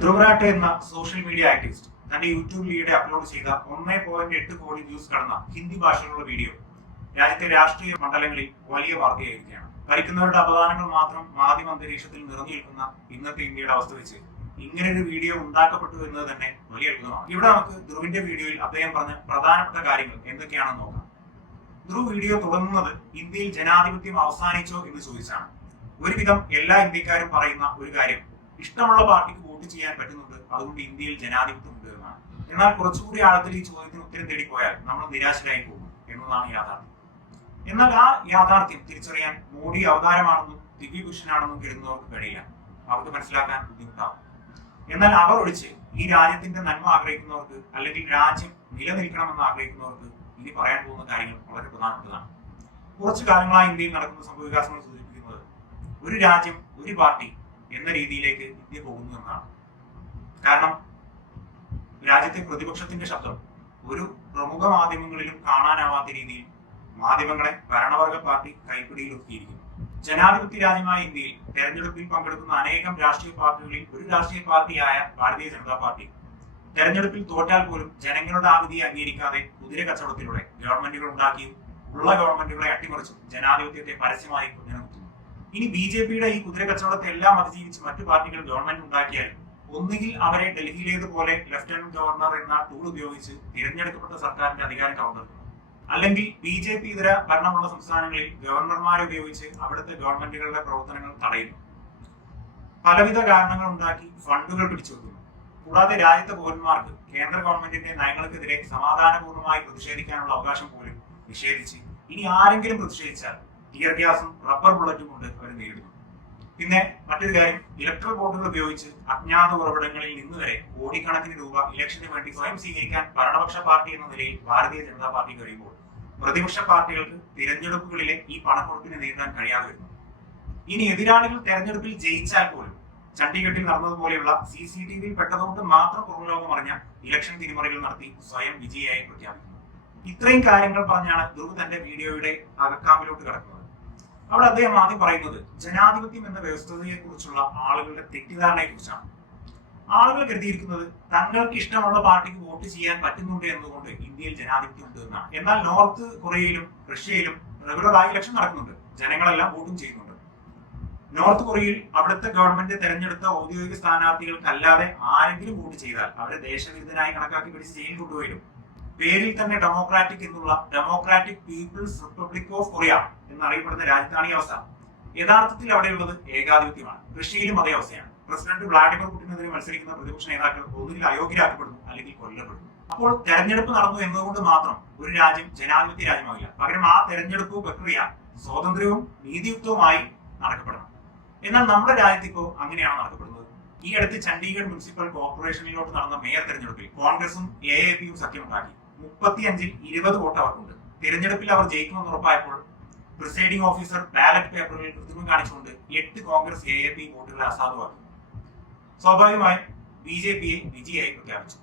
ധ്രുവരാട്ട് എന്ന social media activist തന്റെ YouTube ഈയിടെ അപ്ലോഡ് ചെയ്ത 1.8 കോടി വ്യൂസ് കടന്ന ഹിന്ദി ഭാഷയിലുള്ള വീഡിയോ രാജ്യത്തെ രാഷ്ട്രീയ മണ്ഡലങ്ങളിൽ വലിയ വാർത്തയായിരിക്കുകയാണ്. ഭരിക്കുന്നവരുടെ അപദാനങ്ങൾ മാത്രം മാധ്യമ അന്തരീക്ഷത്തിൽ നിറഞ്ഞു നിൽക്കുന്ന ഇന്നത്തെ ഇന്ത്യയുടെ അവസ്ഥ വെച്ച് ഇങ്ങനൊരു വീഡിയോ ഉണ്ടാക്കപ്പെട്ടു എന്നത് തന്നെ വലിയ അത്ഭുതമാണ്. ഇവിടെ നമുക്ക് ധ്രുവിന്റെ വീഡിയോയിൽ അദ്ദേഹം പറഞ്ഞ പ്രധാനപ്പെട്ട കാര്യങ്ങൾ എന്തൊക്കെയാണെന്ന് നോക്കാം. ധ്രുവ് വീഡിയോ തുടങ്ങുന്നത് ഇന്ത്യയിൽ ജനാധിപത്യം അവസാനിച്ചോ എന്ന് ചോദിച്ചാണ്. ഒരുവിധം എല്ലാ ഇന്ത്യക്കാരും പറയുന്ന ഒരു കാര്യം ഇഷ്ടമുള്ള പാർട്ടിക്ക് വോട്ട് ചെയ്യാൻ പറ്റുന്നുണ്ട്, അതുകൊണ്ട് ഇന്ത്യയിൽ ജനാധിപത്യം ഉണ്ട് എന്നാണ്. എന്നാൽ കുറച്ചുകൂടി ആഴത്തിൽ ഈ ചോദ്യത്തിന് ഉത്തരം തേടിപ്പോയാൽ നമ്മൾ നിരാശരായി പോകും എന്നതാണ് യാഥാർത്ഥ്യം. എന്നാൽ ആ യാഥാർത്ഥ്യം തിരിച്ചറിയാൻ മോഡി അവതാരമാണെന്നും ദിവ്യപുരുഷനാണെന്നും കരുതുന്നവർക്ക് കഴിയില്ല. അവർക്ക് മനസ്സിലാക്കാൻ ബുദ്ധിമുട്ടാവും. എന്നാൽ അവർ ഒഴിച്ച് ഈ രാജ്യത്തിന്റെ നന്മ ആഗ്രഹിക്കുന്നവർക്ക്, അല്ലെങ്കിൽ രാജ്യം നിലനിൽക്കണമെന്ന് ആഗ്രഹിക്കുന്നവർക്ക് ഇനി പറയാൻ പോകുന്ന കാര്യങ്ങൾ വളരെ പ്രധാനപ്പെട്ടതാണ്. കുറച്ചു കാലങ്ങളായി ഇന്ത്യയിൽ നടക്കുന്ന സംഭവവികാസങ്ങൾ സൂചിപ്പിക്കുന്നത് ഒരു രാജ്യം ഒരു പാർട്ടി എന്ന രീതിയിലേക്ക് ഇന്ത്യ പോകുന്നു എന്നാണ്. കാരണം രാജ്യത്തെ പ്രതിപക്ഷത്തിന്റെ ശബ്ദം ഒരു പ്രമുഖ മാധ്യമങ്ങളിലും കാണാനാവാത്ത രീതിയിൽ മാധ്യമങ്ങളെ ഭരണവർഗ പാർട്ടി കൈപ്പിടിയിലൊതുക്കിയിരിക്കുന്നു. ജനാധിപത്യ രാജ്യമായ ഇന്ത്യയിൽ തെരഞ്ഞെടുപ്പിൽ പങ്കെടുക്കുന്ന അനേകം രാഷ്ട്രീയ പാർട്ടികളിൽ ഒരു രാഷ്ട്രീയ പാർട്ടിയായ ഭാരതീയ ജനതാ പാർട്ടി തെരഞ്ഞെടുപ്പിൽ തോറ്റാൽ പോലും ജനങ്ങളുടെ ആ വിധിയെ അംഗീകരിക്കാതെ കുതിര കച്ചവടത്തിലൂടെ ഗവൺമെന്റുകൾ ഉണ്ടാക്കിയും ഉള്ള ഗവൺമെന്റുകളെ അട്ടിമറിച്ചും ജനാധിപത്യത്തെ പരസ്യമായി നിലനിർത്തുന്നു. ഇനി BJPയുടെ ഈ കുതിര കച്ചവടത്തെ എല്ലാം അതിജീവിച്ച് മറ്റു പാർട്ടികൾ ഗവൺമെന്റ് ഉണ്ടാക്കിയാൽ ഒന്നുകിൽ അവരെ ഡൽഹിയിലേതുപോലെ ലഫ്റ്റനന്റ് ഗവർണർ എന്ന ടൂൾ ഉപയോഗിച്ച് തിരഞ്ഞെടുക്കപ്പെട്ട സർക്കാരിന്റെ അധികാരം കവർന്നെടുക്കും, അല്ലെങ്കിൽ BJP ഇതര ഭരണമുള്ള സംസ്ഥാനങ്ങളിൽ ഗവർണർമാരെ ഉപയോഗിച്ച് അവിടുത്തെ ഗവൺമെന്റുകളുടെ പ്രവർത്തനങ്ങൾ തടയുന്നു. പലവിധ കാരണങ്ങൾ ഉണ്ടാക്കി ഫണ്ടുകൾ പിടിച്ചുവെക്കുന്നു. കൂടാതെ രാജ്യത്തെ പൗരന്മാർക്ക് കേന്ദ്ര ഗവൺമെന്റിന്റെ നയങ്ങൾക്കെതിരെ സമാധാനപൂർവ്വമായി പ്രതിഷേധിക്കാനുള്ള അവകാശം പോലും നിഷേധിച്ച് ഇനി ആരെങ്കിലും പ്രതിഷേധിച്ചാൽ ടിയർ ഗ്യാസും റബ്ബർ ബുള്ളറ്റും കൊണ്ട് അവർ നേരിടുന്നു. പിന്നെ മറ്റൊരു കാര്യം, ഇലക്ട്രൽ വോട്ടുകൾ ഉപയോഗിച്ച് അജ്ഞാത ഉറവിടങ്ങളിൽ നിന്ന് വരെ കോടിക്കണക്കിന് രൂപ ഇലക്ഷന് വേണ്ടി സ്വയം സ്വീകരിക്കാൻ ഭരണപക്ഷ പാർട്ടി എന്ന നിലയിൽ ഭാരതീയ ജനതാ പാർട്ടി കഴിയുമ്പോൾ പ്രതിപക്ഷ പാർട്ടികൾക്ക് തിരഞ്ഞെടുപ്പുകളിലെ ഈ പണക്കൊടുപ്പിനെ നേരിടാൻ കഴിയാതെ വരുന്നു. ഇനി എതിരാളികൾ തെരഞ്ഞെടുപ്പിൽ ജയിച്ചാൽ പോലും ചണ്ഡീഗഡിൽ നടന്നതുപോലെയുള്ള CCTV പെട്ടതുകൊണ്ട് മാത്രം പുറംലോകം അറിഞ്ഞ ഇലക്ഷൻ തിരിമറികൾ നടത്തി സ്വയം വിജയിയായി പ്രഖ്യാപിക്കുന്നു. ഇത്രയും കാര്യങ്ങൾ പറഞ്ഞാണ് ധ്രുവ് തന്റെ വീഡിയോയുടെ അകക്കാമ്പിലോട്ട് കിടക്കുന്നത്. അവിടെ അദ്ദേഹം ആദ്യം പറയുന്നത് ജനാധിപത്യം എന്ന വ്യവസ്ഥയെ കുറിച്ചുള്ള ആളുകളുടെ തെറ്റിദ്ധാരണയെ കുറിച്ചാണ്. ആളുകൾ കരുതിയിരിക്കുന്നത് തങ്ങൾക്ക് ഇഷ്ടമുള്ള പാർട്ടിക്ക് വോട്ട് ചെയ്യാൻ പറ്റുന്നുണ്ട് എന്നതുകൊണ്ട് ഇന്ത്യയിൽ ജനാധിപത്യം ഉണ്ട് എന്നാണ്. എന്നാൽ നോർത്ത് കൊറിയയിലും റഷ്യയിലും റെഗുലറായി ഇലക്ഷൻ നടക്കുന്നുണ്ട്, ജനങ്ങളെല്ലാം വോട്ടും ചെയ്യുന്നുണ്ട്. നോർത്ത് കൊറിയയിൽ അവിടുത്തെ ഗവൺമെന്റ് തെരഞ്ഞെടുത്ത ഔദ്യോഗിക സ്ഥാനാർത്ഥികൾക്കല്ലാതെ ആരെങ്കിലും വോട്ട് ചെയ്താൽ അവരെ ദേശവിരുദ്ധനായി കണക്കാക്കി പിടിച്ച് ജയിലിൽ കൊണ്ടുപോയിരും. പേരിൽ തന്നെ ഡെമോക്രാറ്റിക് എന്നുള്ള democratic people's republic of Korea എന്നറിയപ്പെടുന്ന രാജ്യത്താണ് ഈ അവസ്ഥ. യഥാർത്ഥത്തിൽ അവിടെയുള്ളത് ഏകാധിപത്യമാണ്. റഷ്യയിലും അതേ അവസ്ഥയാണ്. പ്രസിഡന്റ് വ്ളാഡിമിർ പുടിനെതിരെ മത്സരിക്കുന്ന പ്രതിപക്ഷ നേതാക്കൾ ഒന്നുകിൽ അയോഗ്യരാക്കപ്പെടുന്നു, അല്ലെങ്കിൽ കൊല്ലപ്പെടുന്നു. അപ്പോൾ തെരഞ്ഞെടുപ്പ് നടന്നു എന്നതുകൊണ്ട് മാത്രം ഒരു രാജ്യം ജനാധിപത്യ രാജ്യമാവില്ല. പകരം ആ തെരഞ്ഞെടുപ്പ് പ്രക്രിയ സ്വതന്ത്രവും നീതിയുക്തവുമായി നടക്കപ്പെടണം. എന്നാൽ നമ്മുടെ രാജ്യത്ത് ഇപ്പോൾ അങ്ങനെയാണ് നടക്കപ്പെടുന്നത്. ഈ അടുത്ത് ചണ്ഡീഗഡ് മുനിസിപ്പൽ കോർപ്പറേഷനിലോട്ട് നടന്ന മേയർ തെരഞ്ഞെടുപ്പിൽ കോൺഗ്രസും AAPയും സഖ്യമുണ്ടാക്കി. 35-ൽ 20 വോട്ട് അവർക്കുണ്ട്. തിരഞ്ഞെടുപ്പിൽ അവർ ജയിക്കുമെന്ന് ഉറപ്പായപ്പോൾ പ്രിസൈഡിംഗ് ഓഫീസർ ബാലറ്റ് പേപ്പറുകളിൽ കൃത്രിമം കാണിച്ചുകൊണ്ട് 8 കോൺഗ്രസ് AAP വോട്ടുകളെ അസാധുവാക്കി. സ്വാഭാവികമായും BJPയെ വിജയിയായി പ്രഖ്യാപിച്ചു.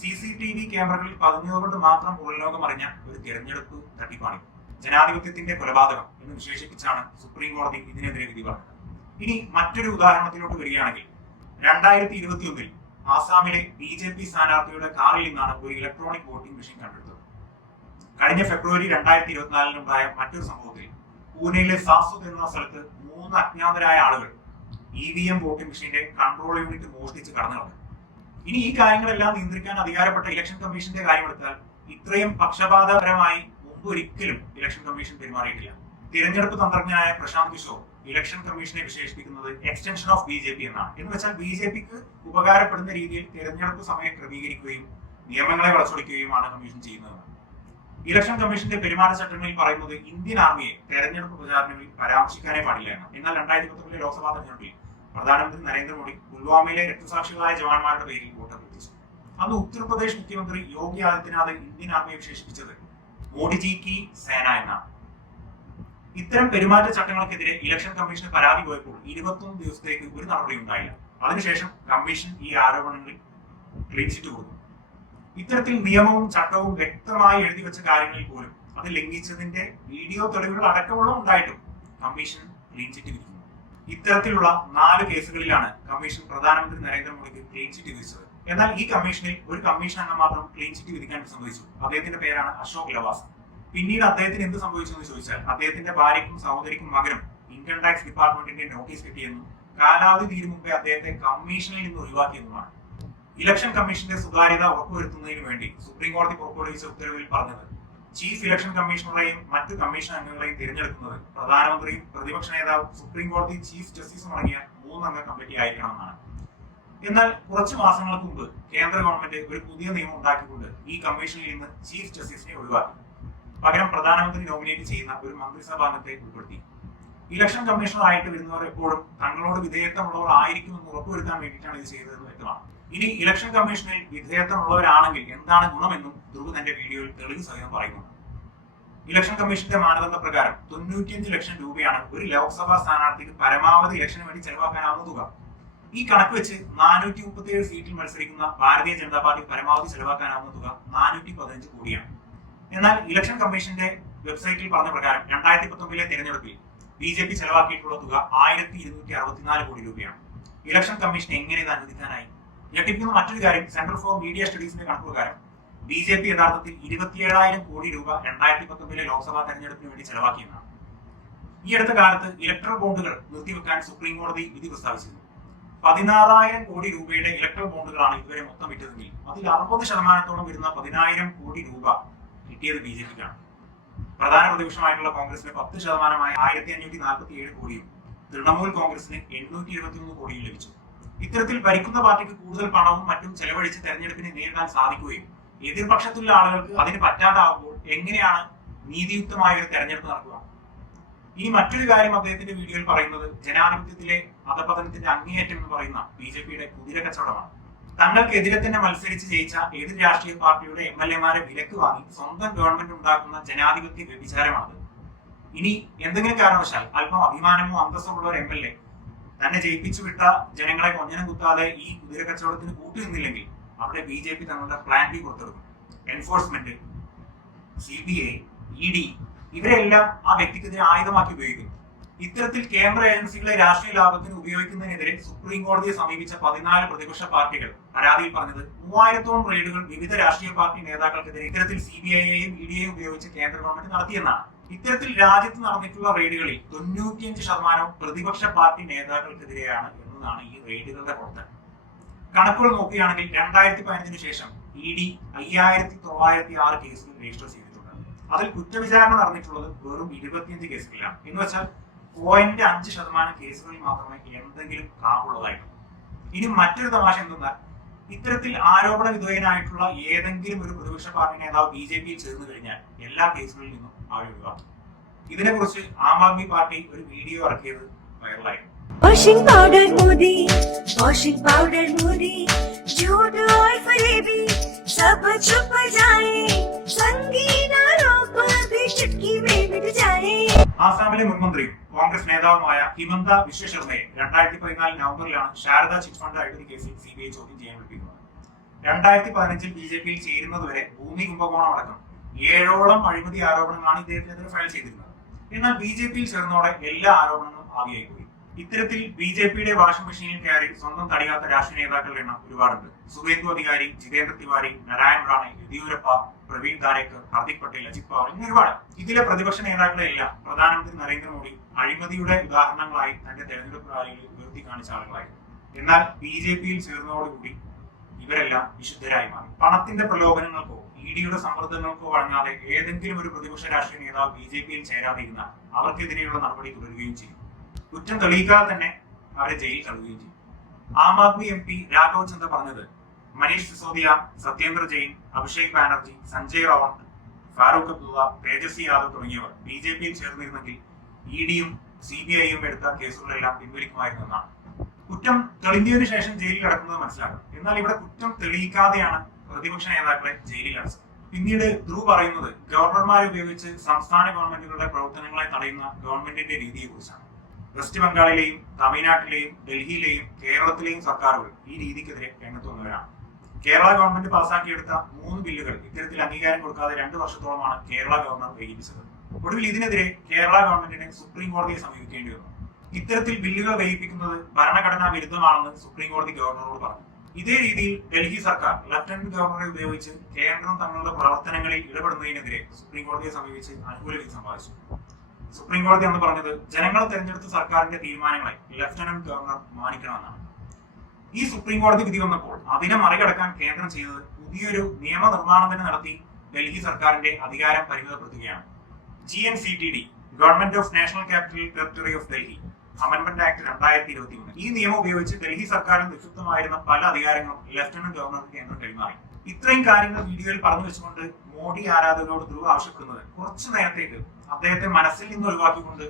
CCTV ക്യാമറകളിൽ പതിഞ്ഞതുകൊണ്ട് മാത്രം പുറംലോകം അറിഞ്ഞ ഒരു തിരഞ്ഞെടുപ്പ് തട്ടിപ്പാണ്. ജനാധിപത്യത്തിന്റെ കൊലപാതകം എന്ന് വിശേഷിപ്പിച്ചാണ് സുപ്രീം കോടതി ഇതിനെതിരെ വിധി പറഞ്ഞത്. ഇനി മറ്റൊരു ഉദാഹരണത്തിലോട്ട് വരികയാണെങ്കിൽ 2021-ൽ ആസാമിലെ BJP സ്ഥാനാർത്ഥിയുടെ കാറിൽ നിന്നാണ് ഒരു ഇലക്ട്രോണിക് വോട്ടിംഗ് മെഷീൻ കണ്ടെടുത്തത്. കഴിഞ്ഞ ഫെബ്രുവരി 2024-ലുണ്ടായ മറ്റൊരു സംഭവത്തിൽ പൂനെയിലെ സാസുത് എന്ന സ്ഥലത്ത് 3 അജ്ഞാതരായ ആളുകൾ EVM വോട്ടിംഗ് മെഷീന്റെ കൺട്രോൾ യൂണിറ്റ് മോഷ്ടിച്ച് കടന്നു കളഞ്ഞു. ഇനി ഈ കാര്യങ്ങളെല്ലാം നിയന്ത്രിക്കാൻ അധികാരപ്പെട്ട ഇലക്ഷൻ കമ്മീഷന്റെ കാര്യമെടുത്താൽ ഇത്രയും പക്ഷപാതപരമായി മുമ്പ് ഒരിക്കലും ഇലക്ഷൻ കമ്മീഷൻ പെരുമാറിയിട്ടില്ല. തിരഞ്ഞെടുപ്പ് തന്ത്രജ്ഞനായ പ്രശാന്ത് കിഷോർ ഇലക്ഷൻ കമ്മീഷനെ വിശേഷിപ്പിക്കുന്നത് എക്സ്റ്റൻഷൻ ഓഫ് BJP എന്നാണ്. എന്ന് വെച്ചാൽ BJPക്ക് ഉപകാരപ്പെടുന്ന രീതിയിൽ തിരഞ്ഞെടുപ്പ് സമയം ക്രമീകരിക്കുകയും നിയമങ്ങളെ വളച്ചൊടിക്കുകയുമാണ് കമ്മീഷൻ ചെയ്യുന്നത്. ഇലക്ഷൻ കമ്മീഷന്റെ പെരുമാറ്റച്ചട്ടങ്ങളിൽ പറയുന്നത് ഇന്ത്യൻ ആർമിയെ തെരഞ്ഞെടുപ്പ് പ്രചാരണങ്ങളിൽ പരാമർശിക്കാനേ പാടില്ല എന്നാണ്. എന്നാൽ 2019 ലോക്സഭാ തെരഞ്ഞെടുപ്പിൽ പ്രധാനമന്ത്രി നരേന്ദ്രമോദി പുൽവാമയിലെ രക്തസാക്ഷികളായ ജവാന്മാരുടെ പേരിൽ വോട്ട് അഭ്യർത്ഥിച്ചു. അന്ന് ഉത്തർപ്രദേശ് മുഖ്യമന്ത്രി യോഗി ആദിത്യനാഥ് ഇന്ത്യൻ ആർമിയെ വിശേഷിപ്പിച്ചത് മോഡിജി കി സേന എന്നാണ്. ഇത്തരം പെരുമാറ്റച്ചട്ടങ്ങൾക്കെതിരെ ഇലക്ഷൻ കമ്മീഷന് പരാതി പോയപ്പോൾ 21 ദിവസത്തേക്ക് ഒരു നടപടി ഉണ്ടായില്ല. അതിനുശേഷം കമ്മീഷൻ ഈ ആരോപണങ്ങളിൽ ക്ലീൻ ചിറ്റ് കൊടുത്തു. ഇത്തരത്തിൽ നിയമവും ചട്ടവും വ്യക്തമായി എഴുതി വെച്ച കാര്യങ്ങളിൽ പോലും അത് ലംഘിച്ചതിന്റെ വീഡിയോ തെളിവുകൾ അടക്കമുള്ള ഉണ്ടായിട്ടും കമ്മീഷൻ ക്ലീൻ ചിറ്റ് വിധിക്കുന്നു. ഇത്തരത്തിലുള്ള 4 കേസുകളിലാണ് കമ്മീഷൻ പ്രധാനമന്ത്രി നരേന്ദ്രമോദിക്ക് ക്ലീൻ ചിറ്റ് വിധിച്ചത്. എന്നാൽ ഈ കമ്മീഷനിൽ ഒരു കമ്മീഷൻ അംഗം മാത്രം ക്ലീൻ ചിറ്റ് വിധിക്കാൻ സമ്മതിച്ചു. അദ്ദേഹത്തിന്റെ പേരാണ് അശോക് ലവാസ. പിന്നീട് അദ്ദേഹത്തിന് എന്ത് സംഭവിച്ചു എന്ന് ചോദിച്ചാൽ, അദ്ദേഹത്തിന്റെ ഭാര്യയ്ക്കും സഹോദരിക്കും മകനും ഇൻകം ടാക്സ് ഡിപ്പാർട്ട്മെന്റിന്റെ നോട്ടീസ് കിട്ടിയെന്നും കാലാവധി തീരും മുമ്പേ അദ്ദേഹത്തെ കമ്മീഷനിൽ നിന്ന് ഒഴിവാക്കിയെന്നുമാണ്. ഇലക്ഷൻ കമ്മീഷന്റെ സുതാര്യത ഉറപ്പുവരുത്തുന്നതിന് വേണ്ടി സുപ്രീം കോടതി പുറപ്പെടുവിച്ച ഉത്തരവിൽ പറഞ്ഞത്, ചീഫ് ഇലക്ഷൻ കമ്മീഷണറെയും മറ്റ് കമ്മീഷൻ അംഗങ്ങളെയും തിരഞ്ഞെടുക്കുന്നത് പ്രധാനമന്ത്രിയും പ്രതിപക്ഷ നേതാവും സുപ്രീം കോടതി ചീഫ് ജസ്റ്റിസും അടങ്ങിയ 3 അംഗ കമ്മിറ്റി ആയിരിക്കണമെന്നാണ്. എന്നാൽ കുറച്ചു മാസങ്ങൾക്ക് മുമ്പ് കേന്ദ്ര ഗവൺമെന്റ് ഒരു പുതിയ നിയമം ഉണ്ടാക്കിക്കൊണ്ട് ഈ കമ്മീഷനിൽ നിന്ന് ചീഫ് ജസ്റ്റിസിനെ ഒഴിവാക്കി. പകരം പ്രധാനമന്ത്രി നോമിനേറ്റ് ചെയ്യുന്ന ഒരു മന്ത്രിസഭാംഗത്തെ ഉൾപ്പെടുത്തി. ഇലക്ഷൻ കമ്മീഷണർ ആയിട്ട് വരുന്നവർ എപ്പോഴും തങ്ങളോട് വിധേയത്വമുള്ളവർ ആയിരിക്കുമെന്ന് ഉറപ്പുവരുത്താൻ വേണ്ടിയിട്ടാണ് ഇത് ചെയ്തതെന്ന് വ്യക്തമാണ്. ഇനി ഇലക്ഷൻ കമ്മീഷനിൽ വിധേയത്വമുള്ളവരാണെങ്കിൽ എന്താണ് ഗുണമെന്നും ധ്രുവ് തന്റെ വീഡിയോയിൽ തെളിവ് സഹിതം പറയുന്നു. ഇലക്ഷൻ കമ്മീഷന്റെ മാനദണ്ഡ പ്രകാരം 95 ലക്ഷം രൂപയാണ് ഒരു ലോക്സഭാ സ്ഥാനാർത്ഥിക്ക് പരമാവധി ഇലക്ഷന് വേണ്ടി ചെലവാക്കാനാവുന്ന തുക. ഈ കണക്ക് വെച്ച് 437 സീറ്റിൽ മത്സരിക്കുന്ന ഭാരതീയ ജനതാ പാർട്ടി പരമാവധി ചെലവാക്കാനാവുന്ന തുക 415 കോടിയാണ്. എന്നാൽ ഇലക്ഷൻ കമ്മീഷന്റെ വെബ്സൈറ്റിൽ പറഞ്ഞ പ്രകാരം 2019 തെരഞ്ഞെടുപ്പിൽ BJP ചെലവാക്കിയിട്ടുള്ള തുക 1264 കോടി രൂപയാണ്. ഇലക്ഷൻ കമ്മീഷൻ എങ്ങനെ ഇത് അനുവദിക്കാനായി? ഞെട്ടിപ്പിക്കുന്ന മറ്റൊരു കാര്യം, സെന്റർ ഫോർ മീഡിയ സ്റ്റഡീസിന്റെ കണക്ക് പ്രകാരം BJP യഥാർത്ഥത്തിൽ 27,000 കോടി രൂപ 2019 ലോക്സഭാ തെരഞ്ഞെടുപ്പിന് വേണ്ടി ചെലവാക്കിയെന്നാണ്. ഈ അടുത്ത കാലത്ത് ഇലക്ട്രൽ ബോണ്ടുകൾ നിർത്തിവെക്കാൻ സുപ്രീം കോടതി വിധി പ്രസ്താവിച്ചിരുന്നു. 16,000 കോടി രൂപയുടെ ഇലക്ട്രൽ ബോണ്ടുകളാണ് ഇതുവരെ മൊത്തം വിറ്റതെങ്കിൽ അതിൽ 60% വരുന്ന 10,000 കോടി രൂപ കിട്ടിയത് BJPക്കാണ്. പ്രധാന പ്രതിപക്ഷമായിട്ടുള്ള കോൺഗ്രസിന് 10% 1,547 കോടിയും തൃണമൂൽ കോൺഗ്രസിന് 821 കോടിയും ലഭിച്ചു. ഇത്തരത്തിൽ ഭരിക്കുന്ന പാർട്ടിക്ക് കൂടുതൽ പണവും മറ്റും ചെലവഴിച്ച് തെരഞ്ഞെടുപ്പിനെ നേരിടാൻ സാധിക്കുകയും എതിർപക്ഷത്തുള്ള ആളുകൾക്ക് അതിന് പറ്റാതാവുമ്പോൾ എങ്ങനെയാണ് നീതിയുക്തമായ ഒരു തെരഞ്ഞെടുപ്പ് നടക്കുക? ഇനി മറ്റൊരു കാര്യം അദ്ദേഹത്തിന്റെ വീഡിയോയിൽ പറയുന്നത്, ജനാധിപത്യത്തിലെ അധപതനത്തിന്റെ അങ്ങേയറ്റം എന്ന് പറയുന്ന BJPയുടെ കുതിര കച്ചവടമാണ്. തങ്ങൾക്കെതിരെ തന്നെ മത്സരിച്ച് ജയിച്ച എതിർ രാഷ്ട്രീയ പാർട്ടിയുടെ MLA-മാരെ വിലക്ക് വാങ്ങി സ്വന്തം ഗവൺമെന്റ് ഉണ്ടാക്കുന്ന ജനാധിപത്യ വ്യഭിചാരമാണത്. ഇനി എന്തെങ്കിലും കാരണവശാൽ അല്പം അഭിമാനമോ അന്തസ്സോ ഉള്ള ഒരു MLA തന്നെ ജയിപ്പിച്ചു വിട്ട ജനങ്ങളെ കൊഞ്ഞനം കുത്താതെ ഈ കുതിര കച്ചവടത്തിന് കൂട്ടുനിന്നില്ലെങ്കിൽ അവിടെ BJP തങ്ങളുടെ പ്ലാൻ ബി പുറത്തെടുക്കും. എൻഫോഴ്സ്മെന്റ്, CBI, ED ഇവരെല്ലാം ആ വ്യക്തിക്കെതിരെ ആയുധമാക്കി ഉപയോഗിക്കുന്നു. ഇത്തരത്തിൽ കേന്ദ്ര ഏജൻസികളെ രാഷ്ട്രീയ ലാഭത്തിന് ഉപയോഗിക്കുന്നതിനെതിരെ സുപ്രീം കോടതിയെ സമീപിച്ച 14 പ്രതിപക്ഷ പാർട്ടികൾ പരാതിയിൽ പറഞ്ഞത് 3000-ഓളം റെയ്ഡുകൾ വിവിധ രാഷ്ട്രീയ പാർട്ടി നേതാക്കൾക്കെതിരെ ഇത്തരത്തിൽ CBI-യെയും ED-യെയും ഉപയോഗിച്ച് കേന്ദ്ര ഗവൺമെന്റ് നടത്തിയെന്നാണ്. ഇത്തരത്തിൽ രാജ്യത്ത് നടന്നിട്ടുള്ള റെയ്ഡുകളിൽ 95% പ്രതിപക്ഷ പാർട്ടി നേതാക്കൾക്കെതിരെയാണ് എന്നതാണ് ഈ റെയ്ഡുകളുടെ പ്രവർത്തനം. കണക്കുകൾ നോക്കുകയാണെങ്കിൽ 2015 ശേഷം ED 5,906 കേസുകൾ രജിസ്റ്റർ ചെയ്തിട്ടുണ്ട്. അതിൽ കുറ്റവിചാരണ നടന്നിട്ടുള്ളത് വെറും 25 കേസുകളിലാണ്. എന്ന് വെച്ചാൽ 0.5% കേസുകളിൽ മാത്രമേ എന്തെങ്കിലും കാമ്പുള്ളതായിട്ടുള്ളൂ. ഇനി മറ്റൊരു തമാശ എന്തെന്നാൽ, ഇത്തരത്തിൽ ആരോപണ വിധേയനായിട്ടുള്ള ഏതെങ്കിലും ഒരു പ്രതിപക്ഷ പാർട്ടി നേതാവ് BJP-യിൽ ചേർന്ന് കഴിഞ്ഞാൽ എല്ലാ കേസുകളിൽ നിന്നും അവർ ഒഴിവാക്കും. ഇതിനെക്കുറിച്ച് ആം ആദ്മി പാർട്ടി ഒരു വീഡിയോ ഇറക്കിയത് വൈറലായിരുന്നു. Washing powder Modi, washing powder Modi, झूठ और फरेबी सब छुप जाए, संगीन आरोप भी चुटकी में मिट जाए. ആസാമിലെ മുൻമന്ത്രിയും കോൺഗ്രസ് നേതാവുമായ ഹിമന്ത വിശ്വ ശർമ്മയെ 2014 നവംബറിലാണ് ശാരദ ചിറ്റ് ഫണ്ട് അഴിമതി കേസിൽ CBI ചോദ്യം ചെയ്യാൻ വിളിപ്പിക്കുന്നത്. 2015 BJP-യിൽ ചേരുന്നതുവരെ ഭൂമി കുംഭകോണം അടക്കം 7ഓളം അഴിമതി ആരോപണങ്ങളാണ് ഇദ്ദേഹത്തിനെതിരെ ഫയൽ ചെയ്തിരുന്നത്. എന്നാൽ BJP-യിൽ ചേർന്നതോടെ എല്ലാ ആരോപണങ്ങളും ആവിയായി പോയി. ഇത്തരത്തിൽ BJP-യുടെ വാഷിംഗ് മെഷീനിൽ കയറി സ്വന്തം തടിയാത്ത രാഷ്ട്രീയ നേതാക്കളുടെ എണ്ണം ഒരുപാടുണ്ട്. സുവേന്ദു അധികാരി, ജിതേന്ദ്ര തിവാരി, നാരായൺ റാണെ, യെദ്യൂരപ്പ, പ്രവീൺ ധാരേക്കർ, ഹാർദിക് പട്ടേൽ, അജിത് പവാർ ഇങ്ങനെ ഒരുപാട്. ഇതിലെ പ്രതിപക്ഷ നേതാക്കളെ എല്ലാം പ്രധാനമന്ത്രി നരേന്ദ്രമോദി അഴിമതിയുടെ ഉദാഹരണങ്ങളായി തന്റെ തെരഞ്ഞെടുപ്പ് റാലികളിൽ ഉയർത്തി കാണിച്ച ആളുകളായിരുന്നു. എന്നാൽ BJP-യിൽ ചേർന്നതോടുകൂടി ഇവരെല്ലാം വിശുദ്ധരായി മാറി. പണത്തിന്റെ പ്രലോഭനങ്ങൾക്കോ ED-യുടെ സമ്മർദ്ദങ്ങൾക്കോ വഴങ്ങാതെ ഏതെങ്കിലും ഒരു പ്രതിപക്ഷ രാഷ്ട്രീയ നേതാവ് BJP-യിൽ ചേരാതിരുന്നാൽ അവർക്കെതിരെയുള്ള നടപടി തുടരുകയും ചെയ്യും. കുറ്റം തെളിയിക്കാതെ തന്നെ അവരെ ജയിലിൽ തള്ളുകയും ചെയ്യും. ആം ആദ്മി MP രാഘവ് ചന്ദ പറഞ്ഞത്, മനീഷ് സിസോദിയ, സത്യേന്ദ്ര ജെയിൻ, അഭിഷേക് ബാനർജി, സഞ്ജയ് റൌട്ട്, ഫാറൂഖ് അബ്ദുള്ള, തേജസ്വി യാദവ് തുടങ്ങിയവർ BJP-യിൽ ചേർന്നിരുന്നെങ്കിൽ ED-യും CBI-യും എടുത്ത കേസുകളെല്ലാം പിൻവലിക്കുമായിരുന്നെന്നാണ്. കുറ്റം തെളിഞ്ഞതിനു ശേഷം ജയിലിൽ കിടക്കുന്നത് മനസ്സിലാക്കും. എന്നാൽ ഇവിടെ കുറ്റം തെളിയിക്കാതെയാണ് പ്രതിപക്ഷ നേതാക്കളെ ജയിലിൽ അടച്ചത്. പിന്നീട് ധ്രുവ് പറയുന്നത്, ഗവർണർമാരെ ഉപയോഗിച്ച് സംസ്ഥാന ഗവൺമെന്റുകളുടെ പ്രവർത്തനങ്ങളെ തടയുന്ന ഗവൺമെന്റിന്റെ രീതിയെ കുറിച്ചാണ്. വെസ്റ്റ് ബംഗാളിലെയും തമിഴ്നാട്ടിലെയും ഡൽഹിയിലെയും കേരളത്തിലെയും സർക്കാരുകൾ ഈ രീതിക്കെതിരെ രംഗത്ത് വന്നവരാണ്. കേരള ഗവൺമെന്റ് പാസാക്കിയെടുത്ത 3 ബില്ലുകൾ ഇത്തരത്തിൽ അംഗീകാരം കൊടുക്കാതെ 2 വർഷത്തോളമാണ് കേരള ഗവർണർ വൈകിപ്പിച്ചത്. ഒടുവിൽ ഇതിനെതിരെ കേരള ഗവൺമെന്റിന് സുപ്രീം കോടതിയെ സമീപിക്കേണ്ടി വന്നു. ഇത്തരത്തിൽ ബില്ലുകൾ വേയിപ്പിക്കുന്നത് ഭരണഘടനാ വിരുദ്ധമാണെന്ന് സുപ്രീം കോടതി ഗവർണറോട് പറഞ്ഞു. ഇതേ രീതിയിൽ ഡൽഹി സർക്കാർ ലഫ്റ്റനന്റ് ഗവർണറെ ഉപയോഗിച്ച് കേന്ദ്രം തങ്ങളുടെ പ്രവർത്തനങ്ങളിൽ ഇടപെടുന്നതിനെതിരെ സുപ്രീം കോടതിയെ സമീപിച്ച് അനുകൂല വിധി സമ്പാദിച്ചു. സുപ്രീം കോടതി എന്ന് പറഞ്ഞത് ജനങ്ങൾ തെരഞ്ഞെടുത്ത സർക്കാരിന്റെ തീരുമാനങ്ങളെ ലഫ്റ്റനന്റ് ഗവർണർ മാനിക്കണമെന്നാണ്. ഈ സുപ്രീം കോടതി വിധി വന്നപ്പോൾ അതിനെ മറികടക്കാൻ കേന്ദ്രം ചെയ്തത് പുതിയൊരു നിയമനിർമ്മാണം തന്നെ നടത്തി ഡൽഹി സർക്കാരിന്റെ അധികാരം പരിമിതപ്പെടുത്തുകയാണ്. GNCTD, government of national capital territory of Delhi amendment act 2023. ഈ നിയമം ഉപയോഗിച്ച് ഡൽഹി സർക്കാരിന് നിക്ഷിപ്തമായിരുന്ന പല അധികാരങ്ങളും ലഫ്റ്റനന്റ് ഗവർണർക്ക് കേന്ദ്രം കൈമാറി. ഇത്രയും കാര്യങ്ങൾ വീഡിയോയിൽ പറഞ്ഞു വെച്ചുകൊണ്ട് മോഡി ആരാധകരോട് ധ്രുവ ആവശ്യപ്പെടുന്നത് കുറച്ചു നേരത്തേക്ക് അദ്ദേഹത്തെ മനസ്സിൽ നിന്ന് ഒഴിവാക്കിക്കൊണ്ട്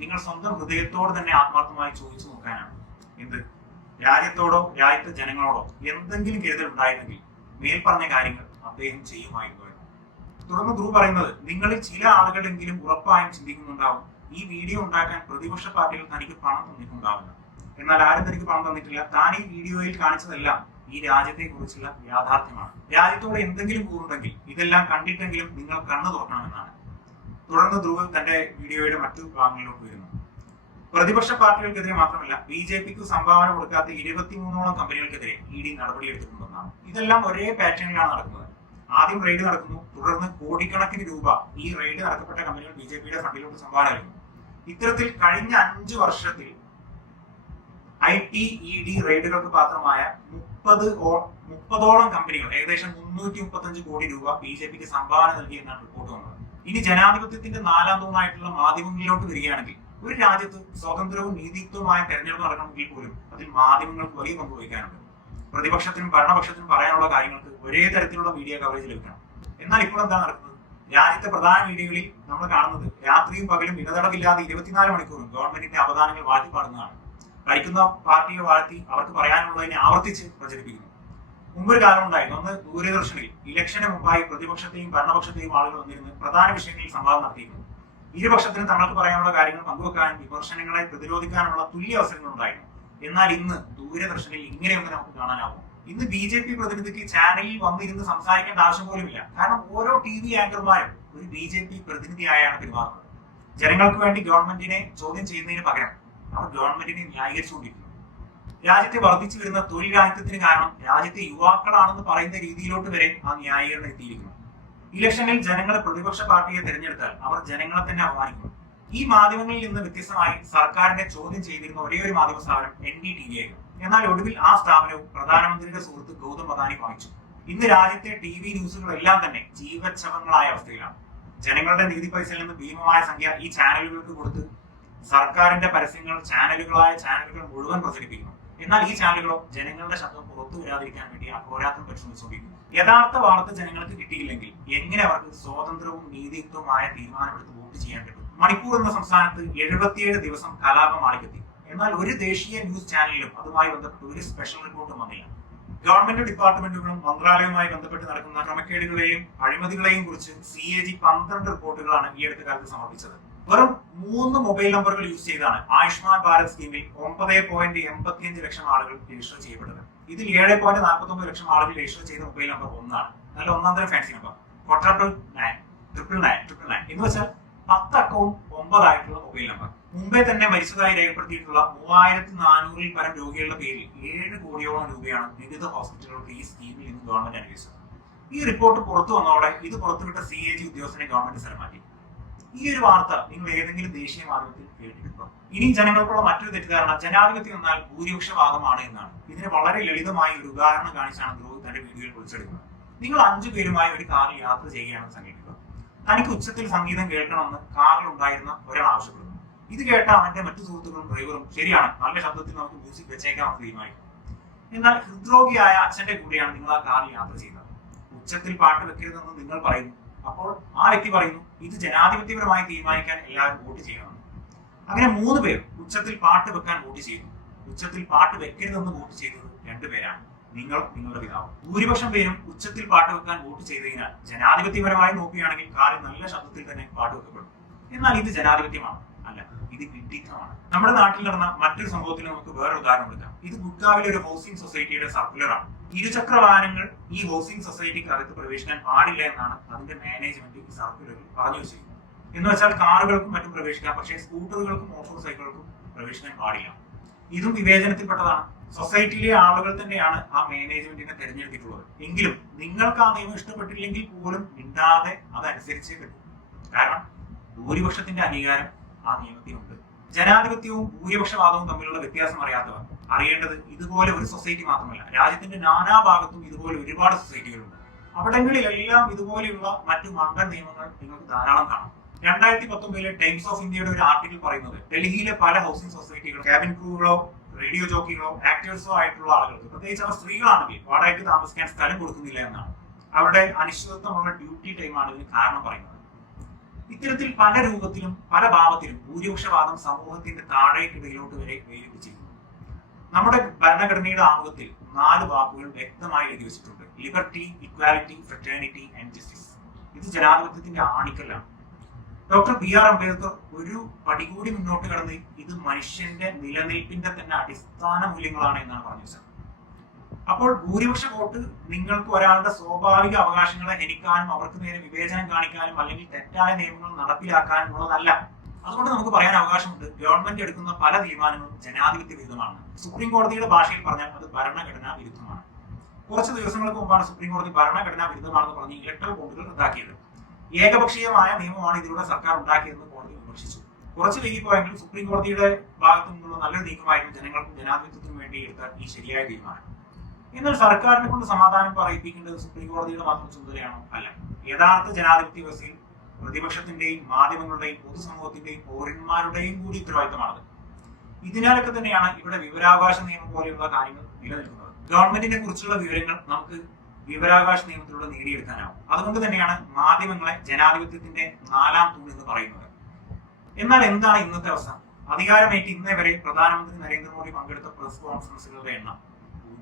നിങ്ങൾ സ്വന്തം ഹൃദയത്തോട് തന്നെ ആത്മാർത്ഥമായി ചോദിച്ചു നോക്കാനാണ്. എന്ത്? രാജ്യത്തോടോ രാജ്യത്തെ ജനങ്ങളോടോ എന്തെങ്കിലും കരുതൽ ഉണ്ടായിരുന്നെങ്കിൽ മേൽപ്പറഞ്ഞ കാര്യങ്ങൾ അദ്ദേഹം ചെയ്യുമായിരുന്നു. തുടർന്ന് ധ്രുവ് പറയുന്നത്, നിങ്ങളിൽ ചില ആളുകളെങ്കിലും ഉറപ്പായും ചിന്തിക്കുന്നുണ്ടാവും ഈ വീഡിയോ ഉണ്ടാക്കാൻ പ്രതിപക്ഷ പാർട്ടികൾ തനിക്ക് പണം തന്നിട്ടുണ്ടാവില്ല. എന്നാൽ ആരും തനിക്ക് പണം തന്നിട്ടില്ല. താൻ ഈ വീഡിയോയിൽ കാണിച്ചതെല്ലാം ഈ രാജ്യത്തെ കുറിച്ചുള്ള യാഥാർത്ഥ്യമാണ്. രാജ്യത്തോട് എന്തെങ്കിലും കൂറുണ്ടെങ്കിൽ ഇതെല്ലാം കണ്ടിട്ടെങ്കിലും നിങ്ങൾ കണ്ണു തുറക്കണമെന്നാണ്. തുടർന്ന് ധ്രുവ് തന്റെ വീഡിയോയുടെ മറ്റു ഭാഗങ്ങളിലോട്ട് വരുന്നു. പ്രതിപക്ഷ പാർട്ടികൾക്കെതിരെ മാത്രമല്ല BJPക്ക് സംഭാവന കൊടുക്കാത്ത 23ഓളം കമ്പനികൾക്കെതിരെ ED നടപടിയെടുത്തിട്ടുണ്ടെന്നാണ്. ഇതെല്ലാം ഒരേ പാറ്റേണിലാണ് നടക്കുന്നത്. ആദ്യം റെയ്ഡ് നടക്കുന്നു, തുടർന്ന് കോടിക്കണക്കിന് രൂപ ഈ റെയ്ഡ് നടത്തപ്പെട്ട കമ്പനികൾ BJPയുടെ ഫണ്ടിലോട്ട് സംഭാവന നൽകുന്നു. ഇത്തരത്തിൽ കഴിഞ്ഞ 5 വർഷത്തിൽ IT ED റെയ്ഡുകൾക്ക് പാത്രമായ 30ഓളം കമ്പനികൾ ഏകദേശം 335 കോടി രൂപ BJPക്ക് സംഭാവന നൽകിയെന്നാണ് റിപ്പോർട്ട് വന്നത്. ഇനി ജനാധിപത്യത്തിന്റെ 4ാം തൂണായിട്ടുള്ള മാധ്യമങ്ങളിലോട്ട് വരികയാണെങ്കിൽ, ഒരു രാജ്യത്ത് സ്വതന്ത്രവും നീതിയുക്തവുമായ തെരഞ്ഞെടുപ്പ് നടക്കണമെങ്കിൽ പോലും അതിൽ മാധ്യമങ്ങൾക്ക് വലിയ പങ്ക് വഹിക്കാനുണ്ട്. പ്രതിപക്ഷത്തിനും ഭരണപക്ഷത്തിനും പറയാനുള്ള കാര്യങ്ങൾക്ക് ഒരേ തരത്തിലുള്ള മീഡിയ കവറേജ് ലഭിക്കണം. എന്നാൽ ഇപ്പോൾ എന്താണ് നടക്കുന്നത്? രാജ്യത്തെ പ്രധാന മീഡിയകളിൽ നമ്മൾ കാണുന്നത് രാത്രിയും പകലും ഇടതടവില്ലാതെ 24 മണിക്കൂറും ഗവൺമെന്റിന്റെ അവദാനങ്ങൾ വാഴ്ത്തിപ്പാടുന്നതാണ്. ഭരിക്കുന്ന പാർട്ടിയെ വാഴ്ത്തി അവർക്ക് പറയാനുള്ളതിനെ ആവർത്തിച്ച് പ്രചരിപ്പിക്കുന്നു. മുമ്പൊരു കാലം ഉണ്ടായിരുന്നു, അന്ന് ദൂരദർശനിൽ ഇലക്ഷന് മുമ്പായി പ്രതിപക്ഷത്തെയും ഭരണപക്ഷത്തെയും ആളുകൾ വന്നിരുന്ന് പ്രധാന വിഷയങ്ങളിൽ സംവാദം നടത്തിയിരുന്നു. ഇരുപക്ഷത്തിന് തങ്ങൾക്ക് പറയാനുള്ള കാര്യങ്ങൾ പങ്കുവെക്കാനും വിമർശനങ്ങളെ പ്രതിരോധിക്കാനുള്ള തുല്യ അവസരങ്ങൾ ഉണ്ടായിരുന്നു. എന്നാൽ ഇന്ന് ദൂരദർശനിൽ ഇങ്ങനെയൊന്നും നമുക്ക് കാണാനാവും. ഇന്ന് BJP പ്രതിനിധിക്ക് ചാനലിൽ വന്നിരുന്ന് സംസാരിക്കേണ്ട ആവശ്യം പോലുമില്ല. കാരണം ഓരോ TV ആങ്കർമാരും ഒരു BJP പ്രതിനിധിയായാണ് പെരുമാറുന്നത്. ജനങ്ങൾക്ക് വേണ്ടി ഗവൺമെന്റിനെ ചോദ്യം ചെയ്യുന്നതിന് പകരം അവർ ഗവൺമെന്റിനെ ന്യായീകരിച്ചുകൊണ്ടിരിക്കുന്നു. രാജ്യത്തെ വർദ്ധിച്ചു വരുന്ന തൊഴിൽ രാഹിത്യത്തിന് കാരണം രാജ്യത്തെ യുവാക്കളാണെന്ന് പറയുന്ന രീതിയിലോട്ട് വരെ ആ ന്യായീകരണം എത്തിയിരിക്കുന്നു. ഇലക്ഷനിൽ ജനങ്ങൾ പ്രതിപക്ഷ പാർട്ടിയെ തിരഞ്ഞെടുത്താൽ അവർ ജനങ്ങളെ തന്നെ അപമാനിക്കുന്നു. ഈ മാധ്യമങ്ങളിൽ നിന്ന് വ്യത്യസ്തമായി സർക്കാരിനെ ചോദ്യം ചെയ്തിരുന്ന ഒരേ ഒരു മാധ്യമ സ്ഥാപനം NDTV ആയിരുന്നു. എന്നാൽ ഒടുവിൽ ആ സ്ഥാപനവും പ്രധാനമന്ത്രിയുടെ സുഹൃത്ത് ഗൗതം അദാനി വാങ്ങിച്ചു. ഇന്ന് രാജ്യത്തെ TV ന്യൂസുകളെല്ലാം തന്നെ ജീവച്ഛവങ്ങളായ അവസ്ഥയിലാണ്. ജനങ്ങളുടെ നികുതി പൈസയിൽ നിന്ന് ഭീമമായ സംഖ്യ ഈ ചാനലുകൾക്ക് കൊടുത്ത് സർക്കാരിന്റെ പരസ്യങ്ങൾ ചാനലുകൾ മുഴുവൻ പ്രചരിപ്പിക്കുന്നു. എന്നാൽ ഈ ചാനലുകളോ ജനങ്ങളുടെ ശബ്ദം പുറത്തു വരാതിരിക്കാൻ വേണ്ടി അഹോരാത്രം പരിശ്രമിച്ചുകൊണ്ടിരിക്കുന്നു. യഥാർത്ഥ വാർത്ത ജനങ്ങൾക്ക് കിട്ടിയില്ലെങ്കിൽ എങ്ങനെ അവർക്ക് സ്വതന്ത്രവും നീതിയുക്തവുമായ തീരുമാനമെടുത്ത് വോട്ട് ചെയ്യാൻ പറ്റും? മണിപ്പൂർ എന്ന സംസ്ഥാനത്ത് 77 ദിവസം കലാപം ആളിക്കെത്തി. എന്നാൽ ഒരു ദേശീയ ന്യൂസ് ചാനലിലും അതുമായി ബന്ധപ്പെട്ട് ഒരു സ്പെഷ്യൽ റിപ്പോർട്ടും വന്നില്ല. ഗവൺമെന്റ് ഡിപ്പാർട്ട്മെന്റുകളും മന്ത്രാലയവുമായി ബന്ധപ്പെട്ട് നടക്കുന്ന ക്രമക്കേടുകളെയും അഴിമതികളെയും കുറിച്ച് CAG 12 റിപ്പോർട്ടുകളാണ് ഈ അടുത്ത കാലത്ത് സമർപ്പിച്ചത്. വെറും 3 മൊബൈൽ നമ്പറുകൾ യൂസ് ചെയ്താണ് ആയുഷ്മാൻ ഭാരത് സ്കീമിൽ 9.85 ലക്ഷം ആളുകൾ രജിസ്റ്റർ ചെയ്യപ്പെട്ടത്. ഇതിൽ 7.49 ലക്ഷം ആളുകൾ രജിസ്റ്റർ ചെയ്ത മൊബൈൽ നമ്പർ ഒന്നാണ്. നല്ല ഒന്നാം തരം ഫാൻസി നമ്പർ 99999 എന്ന് വെച്ചാൽ 10 അക്കവും 9 ആയിട്ടുള്ള മൊബൈൽ നമ്പർ. മുമ്പേ തന്നെ മരിച്ചതായി രേഖപ്പെടുത്തിയിട്ടുള്ള 3400-ൽ പരം രോഗികളുടെ പേരിൽ 7 കോടിയോളം രൂപയാണ് വിവിധ ഹോസ്പിറ്റലുകൾക്ക് ഈ സ്കീമിൽ നിന്ന് ഗവൺമെന്റ് അനുവദിച്ചത്. ഈ റിപ്പോർട്ട് പുറത്തു വന്നതോടെ ഇത് പുറത്തുവിട്ട CAG ഉദ്യോഗസ്ഥനെ ഗവൺമെന്റ് സ്ഥലം മാറ്റി. ഈ ഒരു വാർത്ത നിങ്ങൾ ഏതെങ്കിലും ദേശീയ മാധ്യമത്തിൽ കേട്ടിട്ടുണ്ടോ? ഇനി ജനങ്ങൾക്കുള്ള മറ്റൊരു തെറ്റിദ്ധാരണ ജനാധിപത്യം എന്നാൽ ഭൂരിപക്ഷവാദമാണ് എന്നാണ്. ഇതിന് വളരെ ലളിതമായ ഒരു ഉദാഹരണം കാണിച്ചാണ് ധ്രുവ് തന്റെ വീഡിയോയിൽ കുറിച്ചെടുക്കുന്നത്. നിങ്ങൾ 5 പേരുമായി ഒരു കാറിൽ യാത്ര ചെയ്യുകയാണെന്ന് സങ്കല്പിക്കുക. തനിക്ക് ഉച്ചത്തിൽ സംഗീതം കേൾക്കണമെന്ന് കാറിൽ ഉണ്ടായിരുന്ന ഒരാൾ ആവശ്യപ്പെടുന്നു. ഇത് കേട്ട അവന്റെ മറ്റു സുഹൃത്തുക്കളും ഡ്രൈവറും ശരിയാണ്, നല്ല ശബ്ദത്തിൽ നമുക്ക് മ്യൂസിക് വെച്ചേക്കാമെന്ന് തീരുമാനിക്കും. എന്നാൽ ഹൃദ്രോഗിയായ അച്ഛന്റെ കൂടെയാണ് നിങ്ങൾ ആ കാറിൽ യാത്ര ചെയ്യുന്നത്. ഉച്ചത്തിൽ പാട്ട് വെക്കരുതെന്ന് നിങ്ങൾ പറയുന്നു. അപ്പോൾ ആ വ്യക്തി പറയുന്നു ഇത് ജനാധിപത്യപരമായി തീരുമാനിക്കാൻ എല്ലാവരും വോട്ട് ചെയ്യണം. അങ്ങനെ 3 പേർ ഉച്ചത്തിൽ പാട്ട് വെക്കാൻ വോട്ട് ചെയ്യുന്നു. ഉച്ചത്തിൽ പാട്ട് വെക്കരുതെന്ന് വോട്ട് ചെയ്തത് 2 പേരാണ്, നിങ്ങൾ നിങ്ങളുടെ പിതാവ്. ഭൂരിപക്ഷം പേരും ഉച്ചത്തിൽ പാട്ട് വെക്കാൻ വോട്ട് ചെയ്തതിനാൽ ജനാധിപത്യപരമായി നോക്കുകയാണെങ്കിൽ കാറിൽ നല്ല ശബ്ദത്തിൽ തന്നെ പാട്ട് വെക്കപ്പെടും. എന്നാൽ ഇത് ജനാധിപത്യമാണ്? അല്ല, ഇത് വിഡ്ഢിത്തമാണ്. നമ്മുടെ നാട്ടിൽ നടന്ന മറ്റൊരു സംഭവത്തിൽ നമുക്ക് വേറൊരു ഉദാഹരണം എടുക്കാം. ഇത് ഗുഡ്ഗാവിലെ ഒരു ഹൗസിംഗ് സൊസൈറ്റിയുടെ സർക്കുലറാണ്. ഇരുചക്ര വാഹനങ്ങൾ ഈ ഹൗസിംഗ് സൊസൈറ്റിക്ക് അകത്ത് പ്രവേശിക്കാൻ പാടില്ല എന്നാണ് അതിന്റെ മാനേജ്മെന്റ് ഈ സർക്കുലറിൽ പറഞ്ഞു വെച്ചിരിക്കുന്നത്. എന്ന് വെച്ചാൽ കാറുകൾക്കും മറ്റും പ്രവേശിക്കാം, പക്ഷേ സ്കൂട്ടറുകൾക്കും മോട്ടോർ സൈക്കിളുകൾക്കും പ്രവേശിക്കാൻ പാടില്ല. ഇതും വിവേചനത്തിൽപ്പെട്ടതാണ്. സൊസൈറ്റിയിലെ ആളുകൾ തന്നെയാണ് ആ മാനേജ്മെന്റിനെ തെരഞ്ഞെടുത്തിട്ടുള്ളത്. എങ്കിലും നിങ്ങൾക്ക് ആ നിയമം ഇഷ്ടപ്പെട്ടില്ലെങ്കിൽ പോലും മിണ്ടാതെ അതനുസരിച്ചേ പറ്റൂ. കാരണം ഭൂരിപക്ഷത്തിന്റെ അംഗീകാരം ആ നിയമത്തിനുണ്ട്. ജനാധിപത്യവും ഭൂരിപക്ഷവാദവും തമ്മിലുള്ള വ്യത്യാസം അറിയാത്തവർ അറിയേണ്ടത് ഇതുപോലെ ഒരു സൊസൈറ്റി മാത്രമല്ല, രാജ്യത്തിന്റെ നാനാഭാഗത്തും ഇതുപോലെ ഒരുപാട് സൊസൈറ്റികളുണ്ട്. അവിടങ്ങളിലെല്ലാം ഇതുപോലെയുള്ള മറ്റു മണ്ടൻ നിയമങ്ങൾ നിങ്ങൾക്ക് ധാരാളം കാണാം. 2019 ടൈംസ് ഓഫ് ഇന്ത്യയുടെ ഒരു ആർട്ടിക്കിൾ പറയുന്നത് ഡൽഹിയിലെ പല ഹൗസിംഗ് സൊസൈറ്റികളും ക്യാബിൻ ക്രൂകളോ റേഡിയോ ജോക്കികളോ ആക്ടേഴ്സോ ആയിട്ടുള്ള ആളുകൾക്ക്, പ്രത്യേകിച്ച് അവർ സ്ത്രീകളാണെങ്കിൽ, വാടകയ്ക്ക് താമസിക്കാൻ സ്ഥലം കൊടുക്കുന്നില്ല എന്നാണ്. അവരുടെ അനിശ്ചിതത്വമുള്ള ഡ്യൂട്ടി ടൈമാണ് ഇതിന് കാരണം പറയുന്നത്. ഇത്തരത്തിൽ പല രൂപത്തിലും പല ഭാവത്തിലും ഭൂരിപക്ഷവാദം സമൂഹത്തിന്റെ താഴേക്കിടയിലോട്ട് വരെ വേരിപ്പിച്ചിരിക്കുന്നു. നമ്മുടെ ഭരണഘടനയുടെ ആമുഖത്തിൽ 4 വാക്കുകൾ വ്യക്തമായി എഴുതി വെച്ചിട്ടുണ്ട്: liberty, equality, fraternity and justice. ഇത് ജനാധിപത്യത്തിന്റെ ആണിക്കല്ലാണ്. ഡോക്ടർ BR അംബേദ്കർ ഒരു പടി കൂടി മുന്നോട്ട് കടന്ന് ഇത് മനുഷ്യന്റെ നിലനിൽപ്പിന്റെ തന്നെ അടിസ്ഥാന മൂല്യങ്ങളാണ് എന്നാണ് പറഞ്ഞു വെച്ചത്. അപ്പോൾ ഭൂരിപക്ഷ വോട്ട് നിങ്ങൾക്ക് ഒരാളുടെ സ്വാഭാവിക അവകാശങ്ങളെ ഹനിക്കാനും അവർക്ക് നേരെ വിവേചനം കാണിക്കാനും അല്ലെങ്കിൽ തെറ്റായ നിയമങ്ങൾ നടപ്പിലാക്കാനും ഉള്ളതല്ല. അതുകൊണ്ട് നമുക്ക് പറയാൻ അവകാശമുണ്ട്, ഗവൺമെന്റ് എടുക്കുന്ന പല തീരുമാനങ്ങളും ജനാധിപത്യ വിരുദ്ധമാണ്. സുപ്രീം കോടതിയുടെ ഭാഷയിൽ പറഞ്ഞാൽ അത് ഭരണഘടനാ വിരുദ്ധമാണ്. കുറച്ച് ദിവസങ്ങൾക്ക് മുമ്പാണ് സുപ്രീം കോടതി ഭരണഘടനാ വിരുദ്ധമാണെന്ന് പറഞ്ഞ് ഇലക്ട്രൽ ബോണ്ടുകൾ റദ്ദാക്കിയത്. ഏകപക്ഷീയമായ നിയമമാണ് ഇതിലൂടെ സർക്കാർ ഉണ്ടാക്കിയതെന്ന് കോടതി വിമർശിച്ചു. കുറച്ച് വൈകിപ്പോയെങ്കിലും സുപ്രീം കോടതിയുടെ ഭാഗത്തു നിന്നുള്ള നല്ലൊരു നീക്കമായിരുന്നു ജനങ്ങൾക്കും ജനാധിപത്യത്തിനും വേണ്ടി എടുത്ത ഈ ശരിയായ തീരുമാനം. എന്നാൽ സർക്കാരിനെ കൊണ്ട് സമാധാനം പറയിപ്പിക്കേണ്ടത് സുപ്രീം കോടതിയുടെ മാത്രം ചുമതലയാണോ? അല്ല. യഥാർത്ഥ ജനാധിപത്യ വ്യവസ്ഥയിൽ പ്രതിപക്ഷത്തിന്റെയും മാധ്യമങ്ങളുടെയും പൊതുസമൂഹത്തിന്റെയും പൗരന്മാരുടെയും കൂടി ഉത്തരവാദിത്തമാണത്. ഇതിനാലൊക്കെ തന്നെയാണ് ഇവിടെ വിവരാവകാശ നിയമം പോലെയുള്ള കാര്യങ്ങൾ നിലനിൽക്കുന്നത്. ഗവൺമെന്റിനെ കുറിച്ചുള്ള വിവരങ്ങൾ നമുക്ക് വിവരാവകാശ നിയമത്തിലൂടെ നേടിയെടുക്കാനാവും. അതുകൊണ്ട് തന്നെയാണ് മാധ്യമങ്ങളെ ജനാധിപത്യത്തിന്റെ 4ാം തൂൺ എന്ന് പറയുന്നത്. എന്നാൽ എന്താണ് ഇന്നത്തെ അവസ്ഥ? അധികാരമേറ്റ് ഇന്നേ വരെ പ്രധാനമന്ത്രി നരേന്ദ്രമോദി പങ്കെടുത്ത പ്രസ് കോൺഫറൻസുകളുടെ എണ്ണം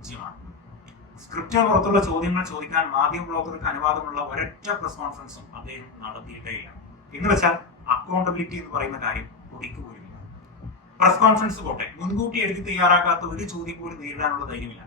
0. സ്ക്രിപ്റ്റിന് പുറത്തുള്ള ചോദ്യങ്ങൾ ചോദിക്കാൻ മാധ്യമ ബ്ലോഗർക്ക് അനുവാദമുള്ള ഒരൊറ്റ പ്രസ് കോൺഫറൻസും അദ്ദേഹം നടത്തിയിട്ടേയില്ല. എന്ന് വെച്ചാൽ അക്കൗണ്ടബിലിറ്റി എന്ന് പറയുന്ന കാര്യം പൊടിക്ക് പോലുമില്ല. പ്രസ് കോൺഫറൻസ് പോട്ടെ, മുൻകൂട്ടി എഴുതി തയ്യാറാക്കാത്ത ഒരു ചോദ്യം പോലും നേരിടാനുള്ള ധൈര്യമില്ല.